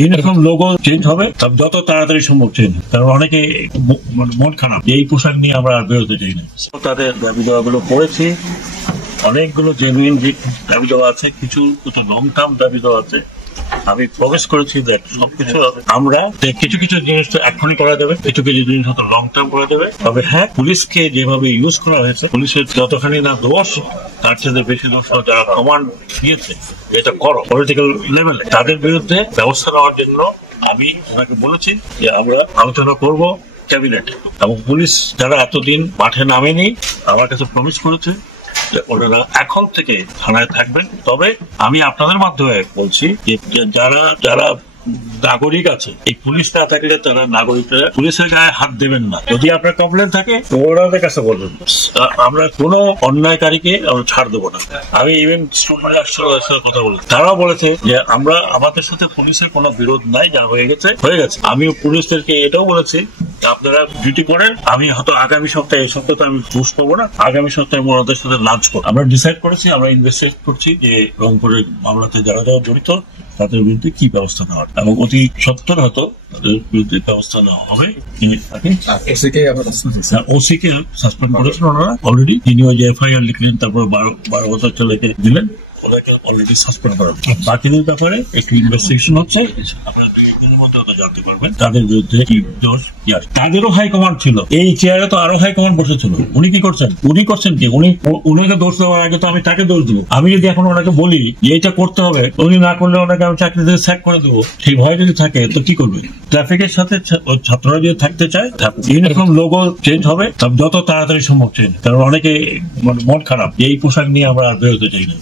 Uniform logo change হবে, যত তাড়াতাড়ি সম্ভব চেঞ্জ। কারণ অনেকে মন খারাপ এই পোশাক নিয়ে আমরা আর বেরোতে চাই না। তাদের দাবি দেওয়াগুলো পড়েছি, অনেকগুলো জেনুইন দাবি দেওয়া আছে, কিছু লং টার্ম দাবি দেওয়া আছে। আমি প্রমিস করেছি যে সবকিছু আমরা কিছু কিছু জিনিস তো এখনই করা যাবে, কিছু কিছু জিনিস হয়তো লং টার্ম করা যাবে। তবে হ্যাঁ, পুলিশকে যেভাবে ইউজ করা হয়েছে, পুলিশের যতখানি না দোষ তার চেয়ে বেশি দোষ যারা কমান্ড দিয়েছে এটা করো পলিটিক্যাল লেভেলে, তাদের বিরুদ্ধে ব্যবস্থা নেওয়ার জন্য আমি ওনাকে বলেছি যে আমরা আলোচনা করব ক্যাবিনেট। এবং পুলিশ যারা এতদিন মাঠে নামেনি আমার কাছে প্রমিস করেছে ওনারা এখন থেকে থানায় থাকবেন। তবে আমি আপনাদের মাধ্যমে বলছি যে যারা যারা নাগরিক আছে, এই পুলিশ না থাকলে তারা নাগরিকরা পুলিশের গায়ে হাত দেবেন না। যদি আপনার কমপ্লেন থাকে ওনাদের কাছে বলবেন, আমরা কোনো অন্যায়কারীকে আমরা ছাড় দেবো না। আমি ইভেন স্টুডেন্টের সাথে কথা বলি, তারাও বলেছে যে আমরা আমাদের সাথে পুলিশের কোনো বিরোধ নাই, যা হয়ে গেছে হয়ে গেছে। আমি পুলিশদেরকে এটাও বলেছি আপনারা ডিউটি করেন, আমি হয়তো আগামী সপ্তাহে, এই সপ্তাহে আমি ঘুষ পাবো না, আগামী সপ্তাহে ওনাদের সাথে লাঞ্চ করবো। আমরা ডিসাইড করেছি, আমরা ইনভেস্টিগেট করছি যে রংপুরের মামলাতে যারা যারা জড়িত তাদের বিরুদ্ধে কি ব্যবস্থা নেওয়া এবং অতি সত্তর হয়তো তাদের বিরুদ্ধে ব্যবস্থা নেওয়া হবে। ওসিকে সাসপেন্ড করেছেন ওনারা অলরেডি, যিনি ওই যে এফআইআর লিখলেন, তারপর 12 বছর ছেলেকে দিলেন, ওনাকে অলরেডি সাসপেন্ড করা। বাকিদের ব্যাপারে একটু ইনভেস্টিগেশন হচ্ছে, আপনারা 2 একদিনের মধ্যে ওটা জানতে পারবেন তাদের বিরুদ্ধে কি দোষ কি আছে। তাদেরও হাইকমান্ড ছিল, এই চেয়ারে তো আরো হাইকমান্ড বসেছিল। উনি কি করছেন? উনি করছেন কি? উনাকে দোষ দেওয়ার আগে তো আমি তাকে দোষ দেবো। আমি যদি এখন ওনাকে বলি যে এটা করতে হবে, উনি না করলে ওনাকে আমি চাকরি থেকে স্যাক করে দেবো, সেই ভয় যদি থাকে তো কি করবে? ট্রাফিকের সাথে ছাত্ররা যদি থাকতে চায়, ইউনিফর্ম লোগো চেঞ্জ হবে, যত তাড়াতাড়ি সম্ভব চেঞ্জ। কারণ অনেকে মন খারাপ এই পোশাক নিয়ে আমরা আর বেরোতে চাই না।